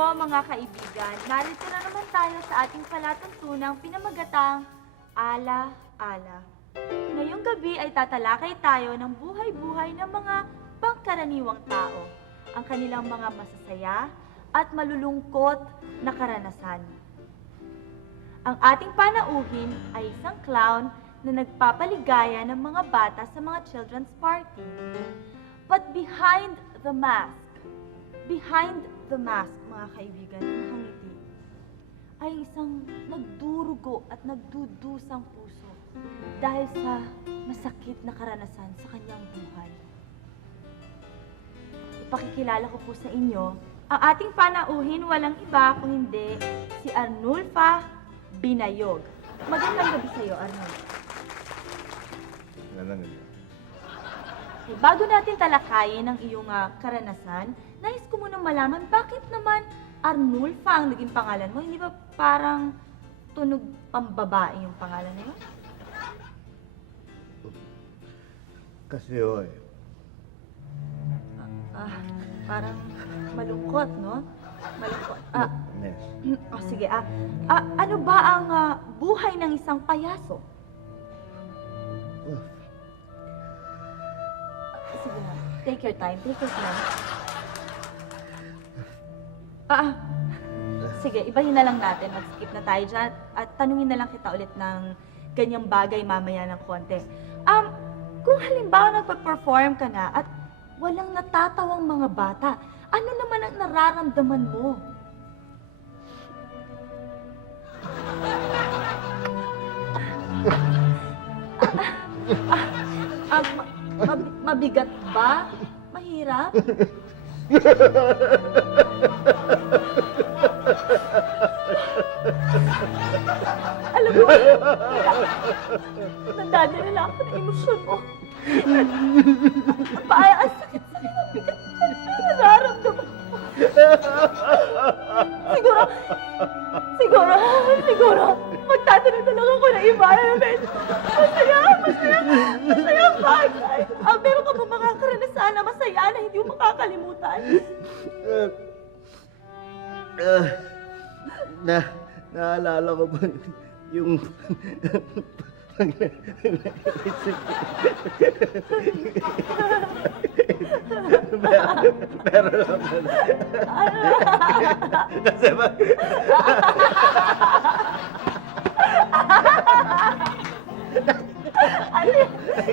po mga kaibigan, narito na naman tayo sa ating palatuntunang pinamagatang Ala-Ala. Ngayong gabi ay tatalakay tayo ng buhay-buhay ng mga pangkaraniwang tao, ang kanilang mga masasaya at malulungkot na karanasan. Ang ating panauhin ay isang clown na nagpapaligaya ng mga bata sa mga children's party. But behind the mask, mga kaibigan, na nakangiti, ay isang nagdurugo at nagdudusang puso dahil sa masakit na karanasan sa kanyang buhay. Ipakikilala ko po sa inyo, ang ating panauhin walang iba kung hindi si Arnulfa Binayog. Magandang gabi sa iyo, Arnulfa. Magandang gabi. Bago natin talakayin ang iyong karanasan, nais ko munang malaman bakit naman Arnulfa ang naging pangalan mo? Hindi ba parang tunog pambabae yung pangalan na yun? Kasi oy, Parang malungkot, no? Malungkot. Nes. Sige. Ano ba ang buhay ng isang payaso? Sige na. Take your time. Sige, ibahin na lang natin. Mag-skip na tayo dyan. At tanungin na lang kita ulit ng ganyang bagay mamaya ng konti. Kung halimbawa nagpa-perform ka na at walang natatawang mga bata, ano naman ang nararamdaman mo? Mabigat ba? Mahirap? Alam mo, nandadala ako ng emosyon mo. Ang sakit-sakit, ang bigat na nararamdaman ko. Siguro, magtatanong na lang ako ng iba. Masaya ang bagay. Meron ka ba mga karanasan na masaya na hindi mo makakalimutan? Naalala ko ba yung pero naman. Kasi ba?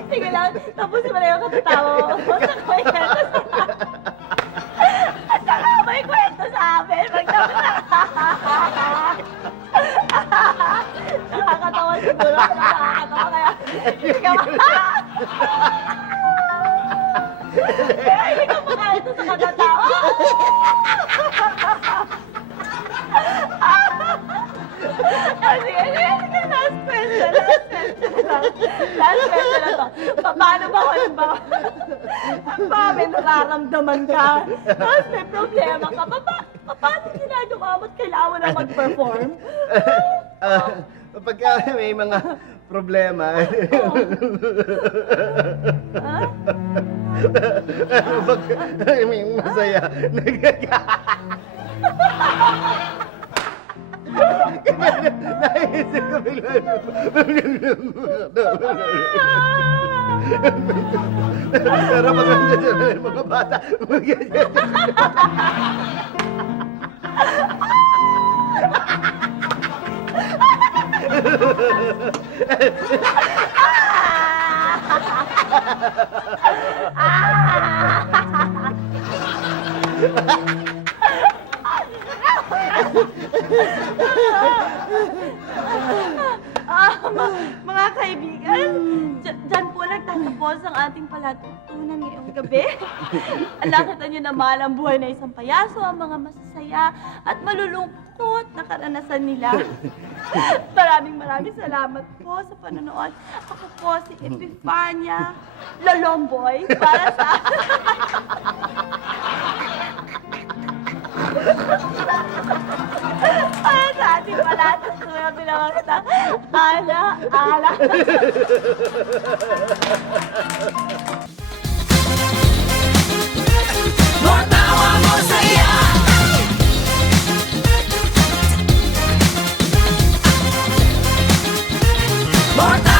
Sige lang, tapos mo na yung katatawa mo. At saka may kwento sa amin. Nakakatawa siguro. Nakakatawa kaya. Hindi ka hindi ka makaito sa katatawa. Sige. Last question na to. Paano ba halimbawa? May nararamdaman ka. Tapos may problema ka. Paano ginagawa mo at kailangan mo na mag-perform? Pagka may mga problema, pag may masaya, naisip ko bigla pero pag nandiyan yung mga bata, Mga kaibigan, dyan po nagtatapos ang ating palatuntunan ngayong gabi. Nakita niyo naman ang buhay na isang payaso, ang mga masasaya at malulungkot na karanasan nila. Maraming salamat po sa panonood. Ako po si Epifania Lolomboy para sa... Para sa ating palatuntunan pinamagatang Ala-Ala. Matawa mo saya More time!